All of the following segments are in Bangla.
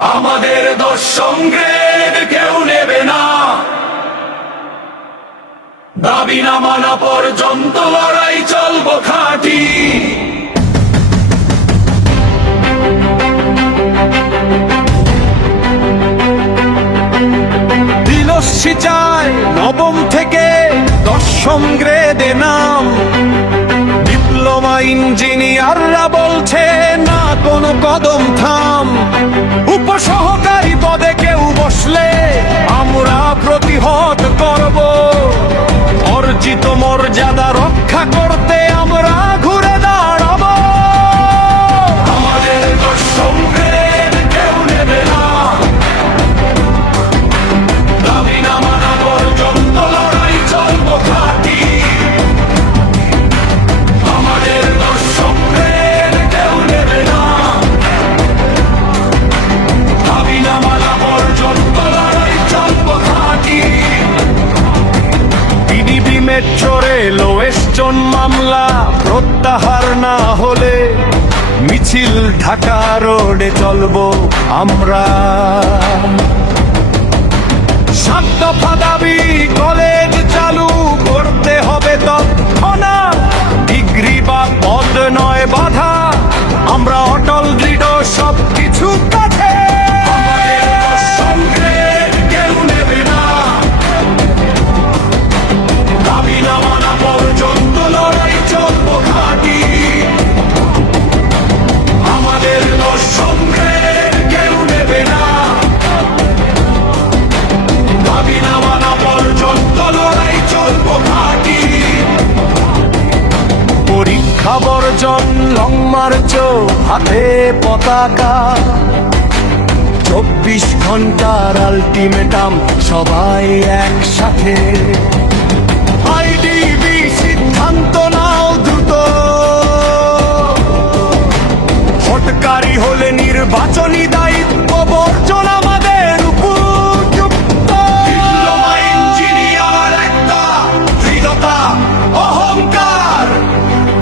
আমাদের দোষ সংগ্রেড কেউ নেবে না, দাবি না মানা পর্যন্ত লড়াই চলবো খাঁটি। দিলস্বী চায় নবম থেকে 10ম গ্রেডে নাম। ডিপ্লোমা ইঞ্জিনিয়াররা বলছে না কোনো কদম থাম। উপসহকারী পদে কেউ বসলে আমরা প্রতিহত করব। অর্জিত মর্যাদা রক্ষা করতে আমরা ঘুরে দাঁড়াবো। আমাদের দোষ সংগ্রেড কেউ নেবে না, দাবি না মানা পর্যন্ত লড়াই চলবো খাঁটি। আমাদের দোষ সংগ্রেড কেউ নেবে না, দাবি না মানা পর্যন্ত লড়াই চলবো খাঁটি। পিডিবি মেট্রো রেল ওয়েস্টন মামলা প্রত্যাহার না হলে মিছিল ঢাকা রোডে চলবো আমরা। 7 দফা দাবি কলেজ চালু করতে হবে তৎক্ষণাৎ। ডিগ্রি বা পদ নয় বাধা, আমরা অটল দৃঢ় সবকিছু কাছে। আমাদের দোষ সংগ্রেড কেউ নেবে না, দাবি না মানা পর্যন্ত লড়াই চলবো খাঁটি। আমাদের দোষ সংগ্রেড কেউ নেবে না, দাবি না মানা পর্যন্ত লড়াই চলবো খাঁটি। পরীক্ষা বর্জন, লং মার্চ, হাতে পতাকা, 24 ঘন্টার আলটিমেটাম, সবাই একসাথে। আইডিবি সিদ্ধান্ত নাও দ্রুত, হটকারী হলে নির্বাচনী দায়িত্ব বর্জন আমাদের উপযুক্ত। ডিপ্লোমা ইঞ্জিনিয়ার একটা দৃঢ়তা, অহংকার।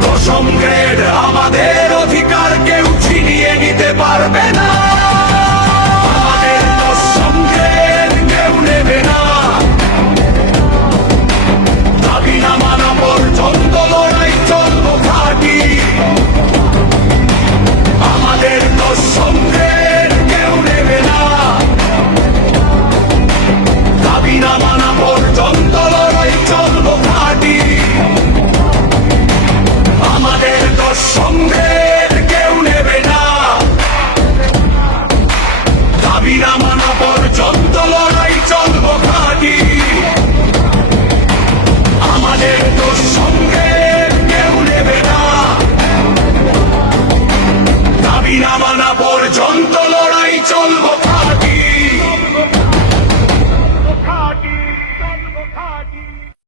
দশম গ্রেড আমাদের অধিকার কেউ ছিনিয়ে নিতে পারবে না। আমাদের দশম গ্রেড কেউ নেবে না, দাবি না মানা পর্যন্ত লড়াই চলবো খাঁটি। আমাদের দশম গ্রেড কেউ নেবে না, দাবি না মানা পর্যন্ত লড়াই চলবো খাঁটি। আমাদের দোষ সংগ্রেড কেউ নেবে না, দাবি না